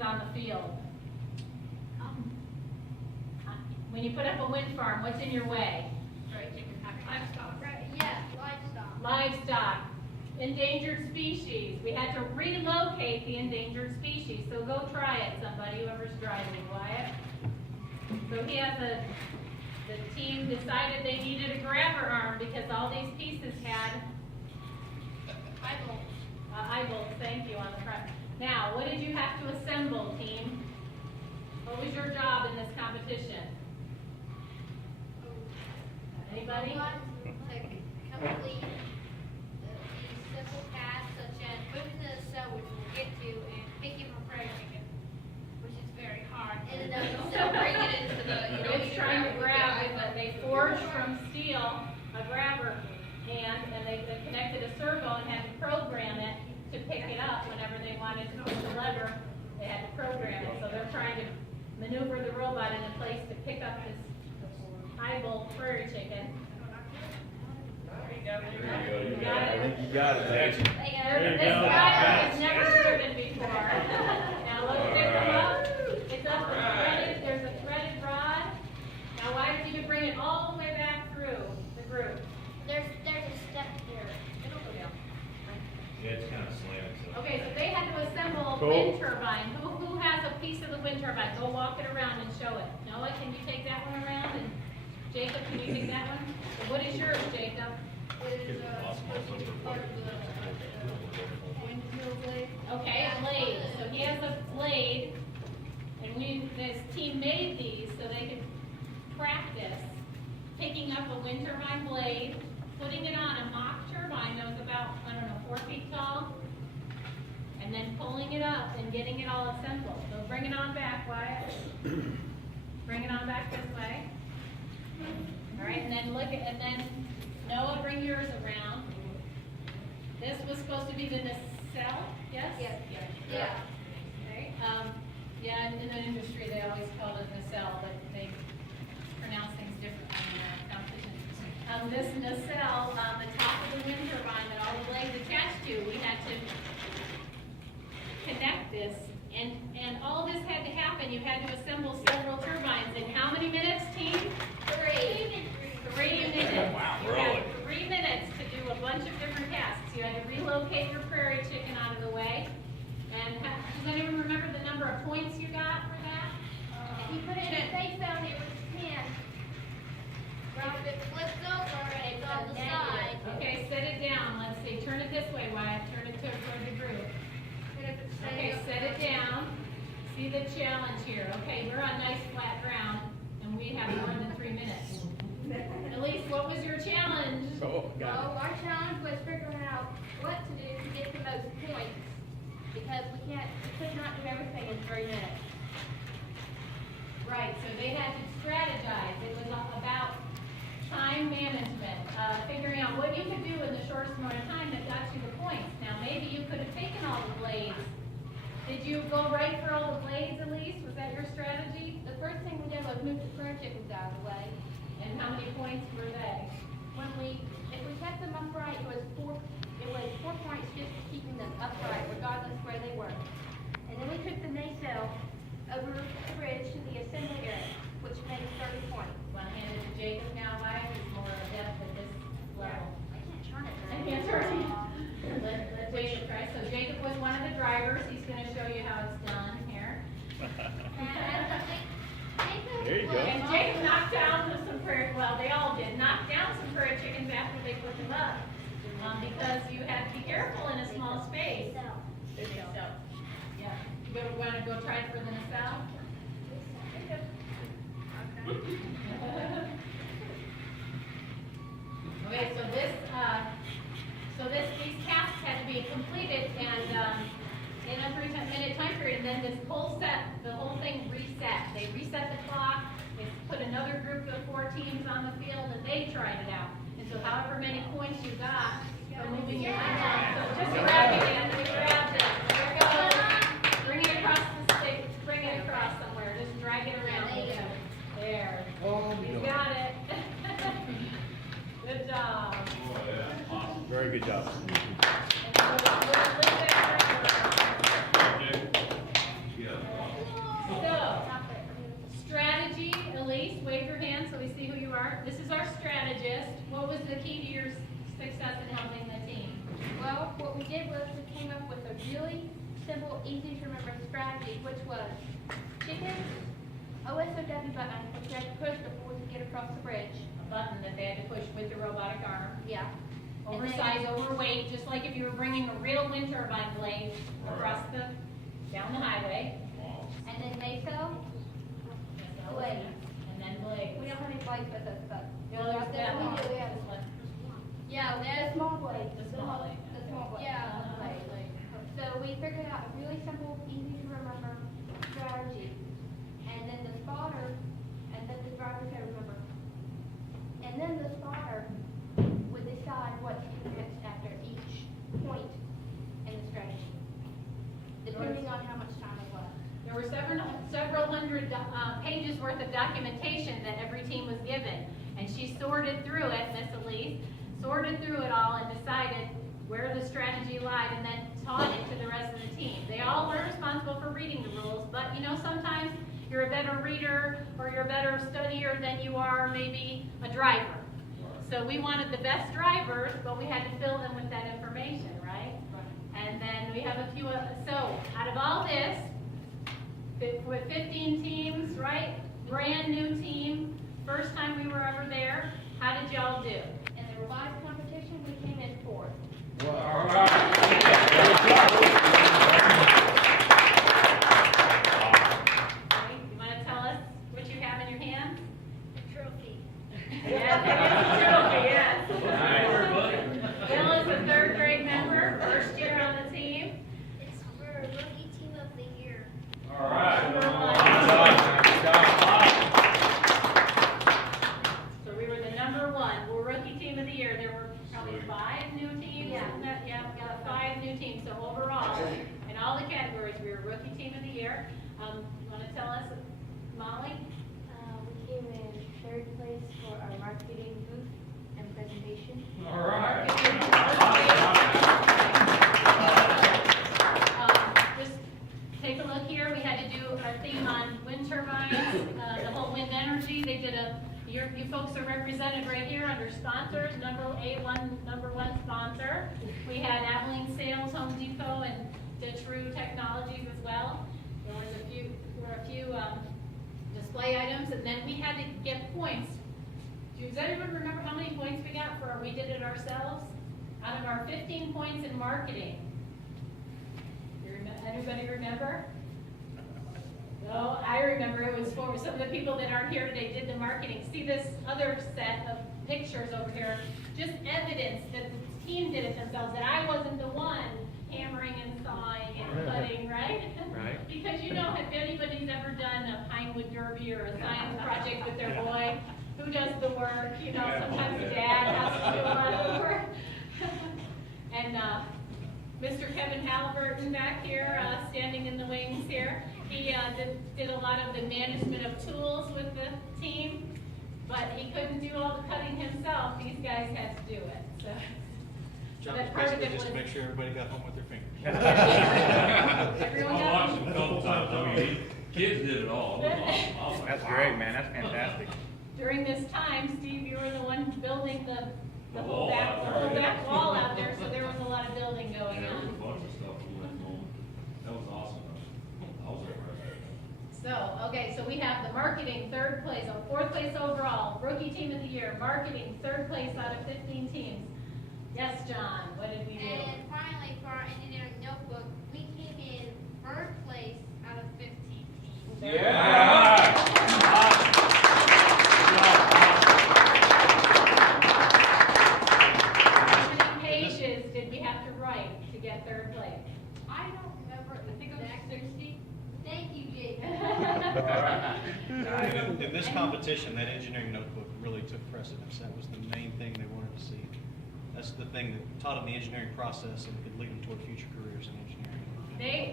chickens on the field? When you put up a wind farm, what's in your way? Livestock. Yeah, livestock. Livestock. Endangered species. We had to relocate the endangered species. So go try it, somebody, whoever's driving, Wyatt. So he has the team decided they needed a grabber arm because all these pieces had eye bolts, thank you, on the front. Now, what did you have to assemble, team? What was your job in this competition? Anybody? To complete these simple tasks such as moving to the cell, which we'll get to, and picking my prairie chicken, which is very hard. And then so bring it into the, It's trying to grab it, but they forged from steel a grabber hand, and they connected a servo and had to program it to pick it up whenever they wanted to push the lever. They had to program it, so they're trying to maneuver the robot in a place to pick up this eyeball prairie chicken. There you go. You got it. I think you got it, Jackson. This guy has never driven before. Now let's pick them up. It's up and threaded. There's a threaded rod. Now why did you bring it all the way back through the group? There's a step here. It'll go down. Yeah, it's kind of slanted. So. Okay, so they had to assemble a Cool. wind turbine. Who has a piece of the wind turbine? Go walk it around and show it. Noah, can you take that one around? And Jacob, can you take that one? So what is yours, Jacob? It is supposed to be part of the windmill blade. Okay, a blade. So he has a blade, and this team made these so they could practice picking up a wind turbine blade, putting it on a mock turbine that was about, 4 feet tall, and then pulling it up and getting it all assembled. So bring it on back, Wyatt. Bring it on back this way. All right, and then Noah, bring yours around. This was supposed to be the nacelle, yes? Yes. Yeah. Okay. Yeah, in the industry they always call it nacelle, but they pronounce things differently in their competition. This nacelle, the top of the wind turbine that all the blades attached to, we had to connect this, and all this had to happen. You had to assemble several turbines in how many minutes, team? 3 minutes. Wow, You really? had 3 minutes to do a bunch of different tasks. You had to relocate your prairie chicken out of the way. And does anyone remember the number of points you got for that? If you put it in a safe zone, it was 10. If it flips over, it's on the side. Okay, set it down. Let's see. Turn it this way, Wyatt. Turn it toward the group. And if it's Okay, set it down. See the challenge here. Okay, we're on nice flat ground, and we have more than 3 minutes. Elise, what was your challenge? Oh, Well, our challenge was figuring out what to do to get the most points, because we could not do everything in 3 minutes. Right, so they had to strategize. It was about time management, figuring out what you could do in the shortest amount of time that got you the points. Now, maybe you could have taken all the blades. Did you go right for all the blades, Elise? Was that your strategy? The first thing we did was move the prairie chickens out of the way. And how many points were they? If we kept them upright, it was 4 points just for keeping them upright, regardless where they were. And then we took the nacelle over the bridge to the assembly area, which made 30 points. Want to hand it to Jacob now, Mike? He's more adept at this level. I can't turn it. I can't turn it. Let Jacob try. So Jacob was one of the drivers. He's going to show you how it's done here. There you go. And Jacob knocked down some prairie, well, they all did, knock down some prairie chickens after they put them up. Because you have to be careful in a small space. So, yeah. You want to go try it for the nacelle? Okay, these tasks had to be completed and in a 3-minute time period, and then the whole thing reset. They reset the clock, they put another group of 4 teams on the field, and they tried it out. And so however many points you got for moving your line, so just grab it in, we grabbed it. There it goes. Bring it across the stick, bring it across somewhere, just drag it around. There. You got it. Good job. Very good job. And so we'll leave that right there. Yeah. helping the team? Well, what we did was we came up with a really simple, easy to remember strategy, which was chicken, OSOW button, which we had to push before we could get across the bridge. A button that they had to push with the robotic arm. Yeah. And then- Oversized, overweight, just like if you were bringing a real wind turbine blade across down the highway. And then Mayfell, blade. And then blade. We don't have any blades with us, but. No, there's that We one. do, we have This one. Yeah, the small blade. The small blade. The small blade. Yeah. The blade. So we figured out a really simple, easy to remember strategy. And then the spotter, and then the driver can remember. And then the spotter would decide what to do next after each point in the strategy, depending on how much time it was. There were several hundred pages worth of documentation that every team was given. And she sorted through it, Miss Elise, sorted through it all and decided where the strategy lied and then taught it to the rest of the team. They all were responsible for reading the rules, but you know, sometimes you're a better reader or you're a better studier than you are maybe a driver. So we wanted the best drivers, but we had to fill them with that information, right? And then we have a few, so out of all this, with 15 teams, right? Brand new team, first time we were ever there. How did y'all do? In the robotics competition, we came in fourth. All right. You want to tell us what you have in your hand? A trophy. Yes, it is a trophy, yes. Nice. Bill is a third grade member, first year on the team. It's for Rookie Team of the Year. All right. Number one. Good job. So we were the number one. We're rookie team of the year. There were probably Sweet. 5 new teams. Yeah. Yeah, we got 5 new teams. So overall, in all the categories, we were rookie team of the year. You want to tell us, Molly? We came in third place for our marketing booth and presentation. All right. Just take a look here. We had to do our theme on wind turbines, the whole wind energy. They did you folks are represented right here under sponsors, number one sponsor. We had Abilene Sales, Home Depot, and True Technologies as well. There were a few display items, and then we had to get points. Does anyone remember how many points we got for we did it ourselves? Out of our 15 points in marketing. Anybody remember? No, I remember it was for some of the people that aren't here today did the marketing. See this other set of pictures over here, just evidence that the team did it themselves, that I wasn't the one hammering and sawing and cutting, right? Right. Because you know, if anybody's ever done a Pinewood Derby or a science project with their boy, who does the work? You know, sometimes the dad has to do a lot of the work. And Mr. Kevin Halliburton back here, standing in the wings here, he did a lot of the management of tools with the team, but he couldn't do all the cutting himself. These guys had to do it. So Job that was part of basically it just to was- make sure everybody got home with their fingers. Everyone I got watched it a couple times, I mean, kids did it all. It was awesome. I was like, That's wow. great, man. That's fantastic. During this time, Steve, you were the one building the The whole wall back, out the there, whole yeah. back wall out there, so there was a lot of building going Yeah, there was a on. bunch of stuff we went on. That was awesome. I was there. So, okay, so we have the marketing, third place, fourth place overall, rookie team of the year, marketing, third place out of 15 teams. Yes, John, what did we do? And finally, for our engineering notebook, we came in third place out of 15. How many pages did we have to write to get third place? I don't remember. I think it was 60. Thank you, Jake. In this competition, that engineering notebook really took precedence. That was the main thing they wanted to see. That's the thing that taught them the engineering process and could lead them toward future careers in engineering.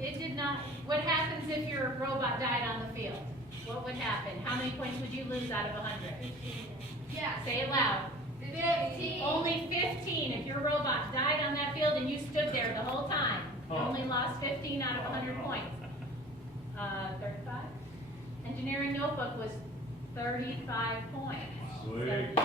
It did not, what happens if your robot died on the field? What would happen? How many points would you lose out of 100? Yeah. Say it loud. 15. Only 15. If your robot died on that field and you stood there the whole time, you only lost 15 out of 100 points. 35? Engineering notebook was 35 points. Sweet. So-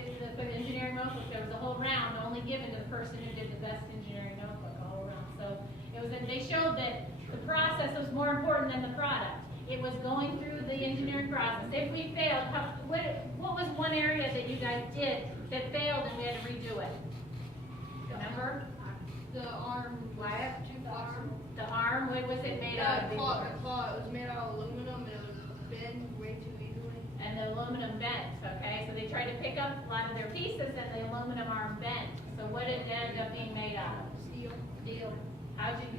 the engineering notebook, there was a whole round only given to the person who did the best engineering notebook all around. So it was, they showed that the process was more important than the product. It was going through the engineering process. If we failed, what was one area that you guys did that failed and we had to redo it? Remember? The arm. Wyatt? Too flexible. The arm, what was it made out of? The claw, it was made out of aluminum, it was bend way too easily. And the aluminum bent, okay? So they tried to pick up a lot of their pieces and the aluminum arm bent. So what did it end up being made out of? Steel.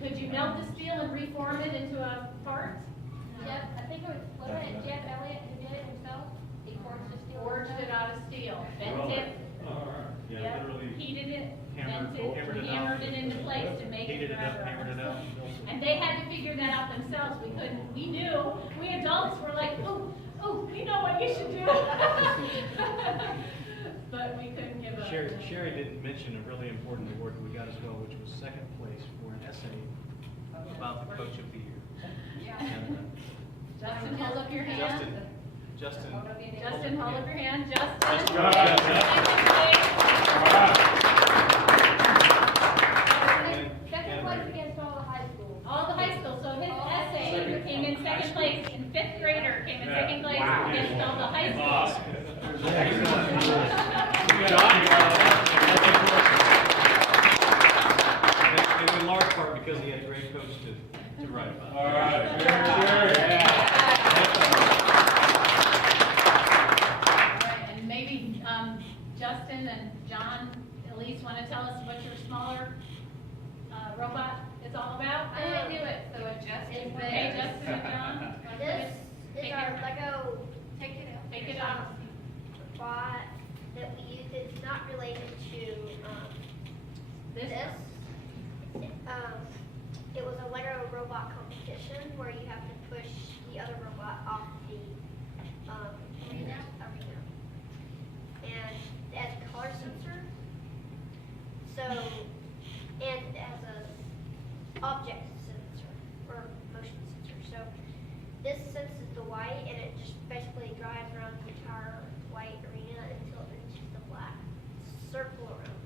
Could you melt the steel and reform it into a part? Jeff, I think it wasn't it Jeff Elliott who did it himself? He forged the steel. Forged it out of steel, bent it, Yeah, yep, literally. heated it, Hammered- bent it, hammered it out. hammered it into place to make it Heated it up, forever. hammered it out. and built it. And they had to figure that out themselves. We couldn't, we knew, we adults were like, ooh, we know what you should do. But we couldn't give up. Sherry didn't mention a really important award we got as well, which was second place for an essay about the coach of the year. And, Justin, hold up your hand. Justin. Justin, hold up your hand. Justin. Good job, Justin. Second place against all the high schools. All the high schools, so his essay came in second place, and fifth grader came in second place against all the high schools. And in large part because he had a great coach to write about. All right. Sure. And maybe Justin and John, Elise, want to tell us what your smaller robot is all about? I didn't do it, so it just is Okay, there. Justin and John? This Take is our it- Lego Take it out. Take it off. bot that we use. It's not related to This this. It was a Lego robot competition where you have to push the other robot off the arena. And it has a color sensor. So, and it has a object sensor or motion sensor. So this senses the white and it just basically drives around the entire white arena until it reaches the black circle around.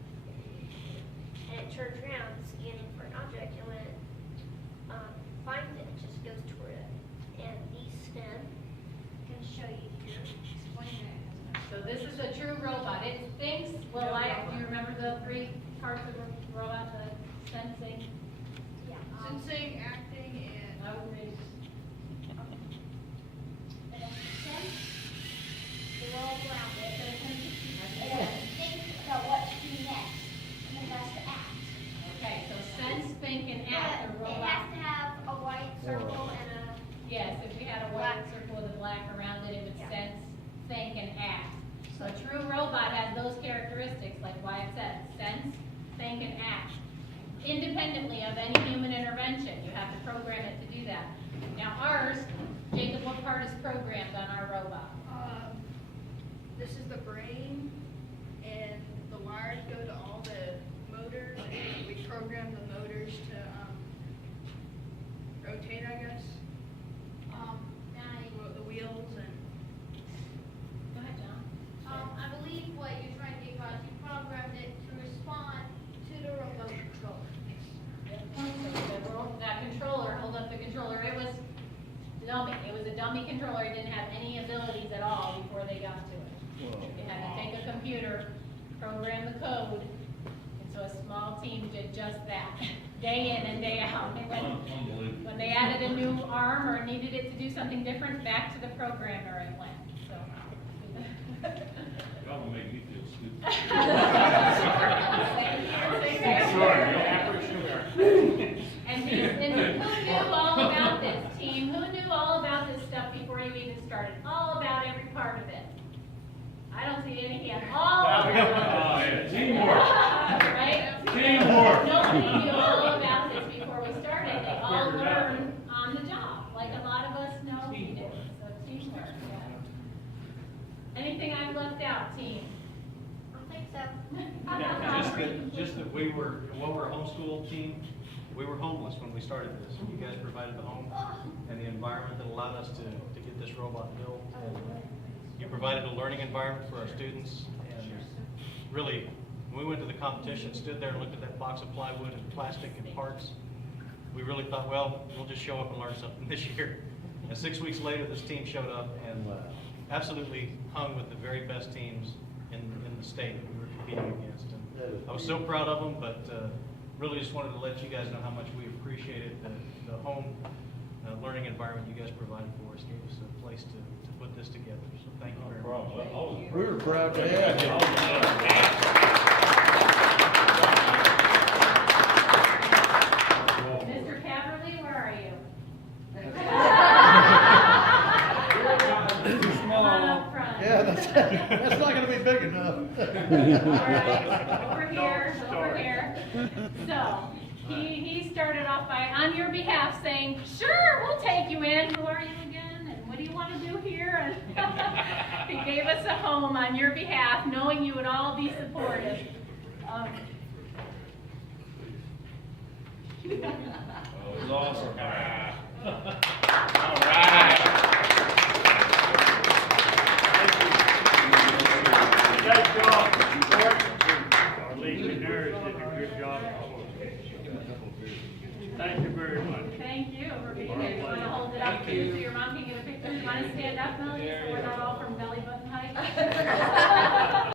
And it turns around scanning for an object, and when it finds it, it just goes toward it. And these spin. I can show you here. Explain that. So this is a true robot. It thinks, well, do you remember the three parts of a robot, the sensing? Yeah. Sensing, acting, and. It has to sense the world around it. It has to think about what to do next, and it has to act. Okay, so sense, think, and act, the But it robot. has to have a white circle and a, Yes, if we had a white Black. circle with a black around it, it would Yeah. sense, think, and act. So a true robot has those characteristics, like Wyatt said, sense, think, and act. Independently of any human intervention, you have to program it to do that. Now ours, Jacob, what part is programmed on our robot? This is the brain, and the wires go to all the motors, and we program the motors to rotate, I guess. The wheels and. Go ahead, John. I believe what you're trying to do is you programmed it to respond to the remote control. So that controller, hold up the controller, it was dummy. It was a dummy controller. It didn't have any abilities at all before they got to it. They had to take a computer, program the code, and so a small team did just that, day in and day out. And Unbelievable. when they added a new arm or needed it to do something different, back to the programmer it went, so. Y'all will make me feel stupid. And who knew all about this, team? Who knew all about this stuff before you even started? All about every part of it. I don't see any hands. All of Oh, it. yeah, teamwork. Right? Teamwork. Nobody knew all about this before we started. They all learned on the job, like a lot of us know we did. So teamwork, yeah. Anything I've left out, team? I think so. Just that we were, while we're a homeschool team, we were homeless when we started this. You guys provided the home and the environment that allowed us to get this robot built. And you provided a learning environment for our students, and really, when we went to the competition, stood there and looked at that box of plywood and plastic and parts, we really thought, well, we'll just show up and learn something this year. And 6 weeks later, this team showed up and absolutely hung with the very best teams in the state that we were competing against. And I was so proud of them, but really just wanted to let you guys know how much we appreciated the home learning environment you guys provided for us, gave us a place to put this together. So thank you very much. We were proud to have you. Mr. Caverly, where are you? Come on up front. Yeah, that's not gonna be big enough. All right, over here. So, he started off by, on your behalf, saying, sure, we'll take you in. Who are you again? And what do you want to do here? And he gave us a home on your behalf, knowing you would all be supportive. It was awesome. All right. Good job. Our legionnaires did a good job. Thank you very much. Thank you for being here. You want to hold it up too so your mom can get a picture? You want to stand up, Melody, so we're not all from belly button height?